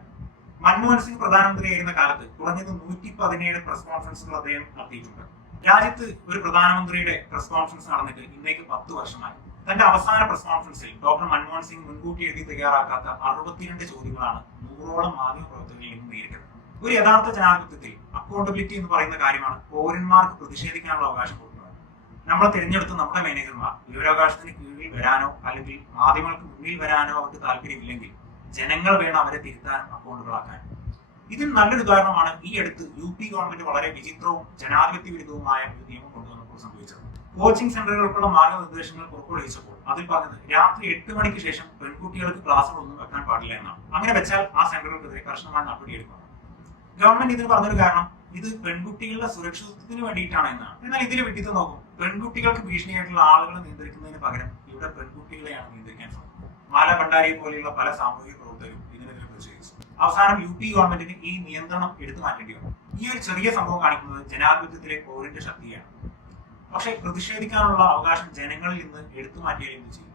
മൻമോഹൻ സിംഗ് പ്രധാനമന്ത്രിയായിരുന്ന കാലത്ത് കുറഞ്ഞത് 117 പ്രസ് കോൺഫറൻസുകൾ അദ്ദേഹം നടത്തിയിട്ടുണ്ട്. രാജ്യത്ത് ഒരു പ്രധാനമന്ത്രിയുടെ പ്രസ് കോൺഫറൻസ് നടന്നിട്ട് ഇന്നേക്ക് 10 വർഷമായി. തന്റെ അവസാന പ്രസ് കോൺഫറൻസിൽ ഡോക്ടർ മൻമോഹൻ സിംഗ് മുൻകൂട്ടി എഴുതി തയ്യാറാക്കാത്ത 62 ചോദ്യങ്ങളാണ് 100ഓളം മാധ്യമ പ്രവർത്തകരിൽ നിന്ന് നേരിട്ടത്. ഒരു യഥാർത്ഥ ജനാധിപത്യത്തിൽ അക്കൗണ്ടബിലിറ്റി എന്ന് പറയുന്ന കാര്യമാണ് പൗരന്മാർക്ക് പ്രതിഷേധിക്കാനുള്ള അവകാശം കൊടുക്കുന്നത്. നമ്മൾ തിരഞ്ഞെടുത്ത നമ്മുടെ മാനേജർമാർ വിവരാവകാശത്തിന് കീഴിൽ വരാനോ അല്ലെങ്കിൽ മാധ്യമങ്ങൾക്ക് മുന്നിൽ വരാനോ അവർക്ക് താല്പര്യമില്ലെങ്കിൽ ജനങ്ങൾ വേണം അവരെ തിരുത്താനും അക്കൗണ്ടുകളാക്കാനും. ഇതിന് നല്ലൊരു ഉദാഹരണമാണ് ഈ അടുത്ത് UP ഗവൺമെന്റ് വളരെ വിചിത്രവും ജനാധിപത്യ വിരുദ്ധവുമായ ഒരു നിയമം കൊണ്ടുവന്നപ്പോൾ സംഭവിച്ചത്. കോച്ചിങ് സെന്ററുകൾക്കുള്ള മാർഗനിർദ്ദേശങ്ങൾ പുറപ്പെടുവിച്ചപ്പോൾ അതിൽ പറഞ്ഞത് രാത്രി 8 മണിക്ക് ശേഷം പെൺകുട്ടികൾക്ക് ക്ലാസ്സുകളൊന്നും വെക്കാൻ പാടില്ല എന്നാണ്. അങ്ങനെ വെച്ചാൽ ആ സെന്ററുകൾക്കെതിരെ കർശനമായ നടപടിയെടുക്കണം. ഗവൺമെന്റ് ഇതിന് പറഞ്ഞൊരു കാരണം ഇത് പെൺകുട്ടികളുടെ സുരക്ഷിതത്വത്തിന് വേണ്ടിയിട്ടാണ് എന്നാണ്. എന്നാൽ ഇതിൽ വിട്ടിത്ത് നോക്കും, പെൺകുട്ടികൾക്ക് ഭീഷണിയായിട്ടുള്ള ആളുകളെ നിയന്ത്രിക്കുന്നതിന് പകരം ഇവിടെ പെൺകുട്ടികളെയാണ് നിയന്ത്രിക്കാൻ ശ്രമിക്കുന്നത്. മാല ഭണ്ഡാരിയെ പോലെയുള്ള പല സാമൂഹിക പ്രവർത്തകരും ഇതിനെതിരെ പ്രതിഷേധിച്ചു. അവസാനം UP ഗവൺമെന്റിന് ഈ നിയന്ത്രണം എടുത്തു മാറ്റേണ്ടി വന്നു. ഈ ഒരു ചെറിയ സംഭവം കാണിക്കുന്നത് ജനാധിപത്യത്തിലെ പൗരന്റെ ശക്തിയാണ്. പക്ഷേ പ്രതിഷേധിക്കാനുള്ള അവകാശം ജനങ്ങളിൽ നിന്ന് എടുത്തു മാറ്റിയാൽ എന്ത് ചെയ്യും?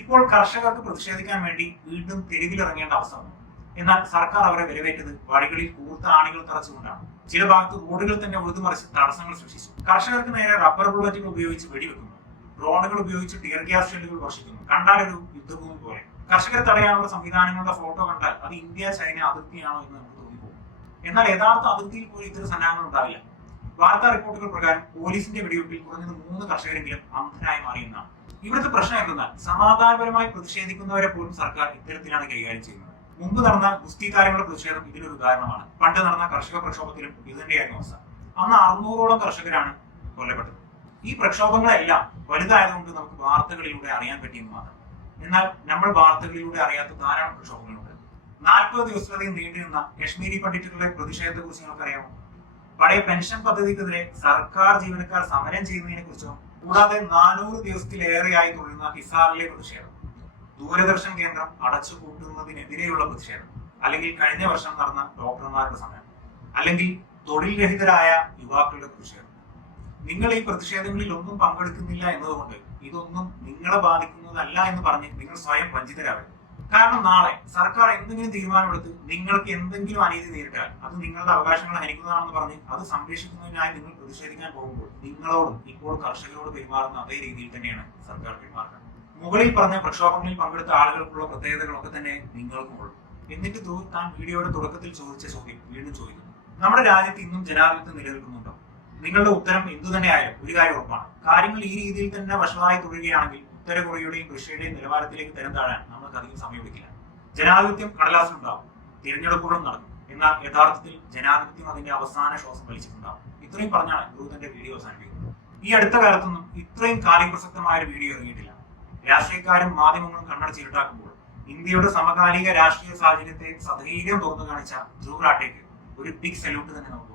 ഇപ്പോൾ കർഷകർക്ക് പ്രതിഷേധിക്കാൻ വേണ്ടി വീണ്ടും തെരുവിലിറങ്ങേണ്ട അവസ്ഥ വന്നു. എന്നാൽ സർക്കാർ അവരെ വരവേറ്റത് വഴികളിൽ കൂർത്ത ആണികൾ തറച്ചുകൊണ്ടാണ്. ചില ഭാഗത്ത് റോഡുകൾ തന്നെ ഉഴുതുമറിച്ച് തടസ്സങ്ങൾ സൃഷ്ടിച്ചു. കർഷകർക്ക് നേരെ റബ്ബർ ബുള്ളറ്റുകൾ ഉപയോഗിച്ച് വെടിവെക്കുന്നു, ഡ്രോണുകൾ ഉപയോഗിച്ച് ടിയർ ഗ്യാസ് ഷെല്ലുകൾ വർഷിക്കുന്നു. കണ്ടാൽ ഒരു യുദ്ധഭൂമി പോലെ. കർഷകരെ തടയാനുള്ള സംവിധാനങ്ങളുടെ ഫോട്ടോ കണ്ടാൽ അത് ഇന്ത്യ ചൈന അതിർത്തിയാണോ എന്ന് നമുക്ക് തോന്നിപ്പോകും. എന്നാൽ യഥാർത്ഥ അതിർത്തിയിൽ പോലും ഇത്തരം സന്നാഹങ്ങൾ ഉണ്ടാവില്ല. വാർത്താ റിപ്പോർട്ടുകൾ പ്രകാരം പോലീസിന്റെ വെടിവെപ്പിൽ കുറഞ്ഞത് 3 കർഷകരെങ്കിലും അന്ധരായി മാറിയെന്നാണ്. ഇവിടുത്തെ പ്രശ്നം എന്തെന്നാൽ സമാധാനപരമായി പ്രതിഷേധിക്കുന്നവരെ പോലും സർക്കാർ ഇത്തരത്തിലാണ് കൈകാര്യം ചെയ്യുന്നത്. മുമ്പ് നടന്ന ഗുസ്തി താരങ്ങളുടെ പ്രതിഷേധം ഇതിനൊരു ഉദാഹരണമാണ്. പണ്ട് നടന്ന കർഷക പ്രക്ഷോഭത്തിലും ഇത് തന്നെയായിരുന്നു അവസ്ഥ. അന്ന് 600ഓളം കർഷകരാണ് കൊല്ലപ്പെട്ടത്. ഈ പ്രക്ഷോഭങ്ങളെല്ലാം വലുതായതുകൊണ്ട് നമുക്ക് വാർത്തകളിലൂടെ അറിയാൻ പറ്റിയെന്ന് മാത്രം. എന്നാൽ നമ്മൾ വാർത്തകളിലൂടെ അറിയാത്ത ധാരാളം പ്രക്ഷോഭങ്ങളുണ്ട്. 40 ദിവസത്തിലധികം നീണ്ടുനിന്ന കശ്മീരി പണ്ഡിറ്റുകളുടെ പ്രതിഷേധത്തെ കുറിച്ച് നിങ്ങൾക്കറിയാമോ? പഴയ പെൻഷൻ പദ്ധതിക്കെതിരെ സർക്കാർ ജീവനക്കാർ സമരം ചെയ്യുന്നതിനെ കുറിച്ചോ? കൂടാതെ 400 ദിവസത്തിലേറെയായി തുടരുന്ന ഹിസാറിലെ പ്രതിഷേധം, ദൂരദർശൻ കേന്ദ്രം അടച്ചുപൂട്ടുന്നതിനെതിരെയുള്ള പ്രതിഷേധം, അല്ലെങ്കിൽ കഴിഞ്ഞ വർഷം നടന്ന ഡോക്ടർമാരുടെ സമരം, അല്ലെങ്കിൽ തൊഴിൽ രഹിതരായ യുവാക്കളുടെ പ്രതിഷേധം. നിങ്ങൾ ഈ പ്രതിഷേധങ്ങളിൽ ഒന്നും പങ്കെടുക്കുന്നില്ല എന്നതുകൊണ്ട് ഇതൊന്നും നിങ്ങളെ ബാധിക്കുന്നതല്ല എന്ന് പറഞ്ഞ് നിങ്ങൾ സ്വയം വഞ്ചിതരാവരുത്. കാരണം നാളെ സർക്കാർ എന്തെങ്കിലും തീരുമാനമെടുത്ത് നിങ്ങൾക്ക് എന്തെങ്കിലും അനീതി നേരിട്ടാൽ അത് നിങ്ങളുടെ അവകാശങ്ങൾ ഹനിക്കുന്നതാണെന്ന് പറഞ്ഞ് അത് സംരക്ഷിക്കുന്നതിനായി നിങ്ങൾ പ്രതിഷേധിക്കാൻ പോകുമ്പോൾ നിങ്ങളോടും ഇപ്പോൾ കർഷകരോട് പെരുമാറുന്ന അതേ രീതിയിൽ തന്നെയാണ് സർക്കാർ പെരുമാറുന്നത്. മുകളിൽ പറഞ്ഞ പ്രക്ഷോഭങ്ങളിൽ പങ്കെടുത്ത ആളുകൾക്കുള്ള പ്രത്യേകതകളൊക്കെ തന്നെ നിങ്ങൾക്കുമുള്ളൂ. എന്നിട്ട് താൻ വീഡിയോയുടെ തുടക്കത്തിൽ ചോദിച്ച ചോദ്യം വീണ്ടും ചോദിക്കുന്നു, നമ്മുടെ രാജ്യത്ത് ഇന്നും ജനാധിപത്യം നിലനിൽക്കുന്നുണ്ടോ? നിങ്ങളുടെ ഉത്തരം എന്തു തന്നെയായാലും ഒരു കാര്യം ഉറപ്പാണ്, കാര്യങ്ങൾ ഈ രീതിയിൽ തന്നെ വഷളായി തുടരുകയാണെങ്കിൽ ഉത്തര കൊറിയയുടെയും റഷ്യയുടെയും നിലവാരത്തിലേക്ക് തരം താഴാൻ നമുക്ക് അധികം സമയമെടുക്കില്ല. ജനാധിപത്യം കടലാസിലുണ്ടാവും, തിരഞ്ഞെടുപ്പുകളും നടക്കും, എന്നാൽ യഥാർത്ഥത്തിൽ ജനാധിപത്യം അതിന്റെ അവസാന ശ്വാസം വലിച്ചിട്ടുണ്ടാവും. ഇത്രയും പറഞ്ഞാണ് ധ്രുവ് തന്റെ വീഡിയോ അവസാനിപ്പിക്കുന്നത്. ഈ അടുത്ത കാലത്തൊന്നും ഇത്രയും കാലികപ്രസക്തമായ ഒരു വീഡിയോ ഇറങ്ങിയിട്ടില്ല. രാഷ്ട്രീയക്കാരും മാധ്യമങ്ങളും കണ്ണടച്ചിരുട്ടാക്കുമ്പോൾ ഇന്ത്യയുടെ സമകാലിക രാഷ്ട്രീയ സാഹചര്യത്തെ സധൈര്യം തുറന്നു കാണിച്ച ധ്രുവ് റാട്ടേക്ക് ഒരു ബിഗ് സല്യൂട്ട് തന്നെ നമുക്ക്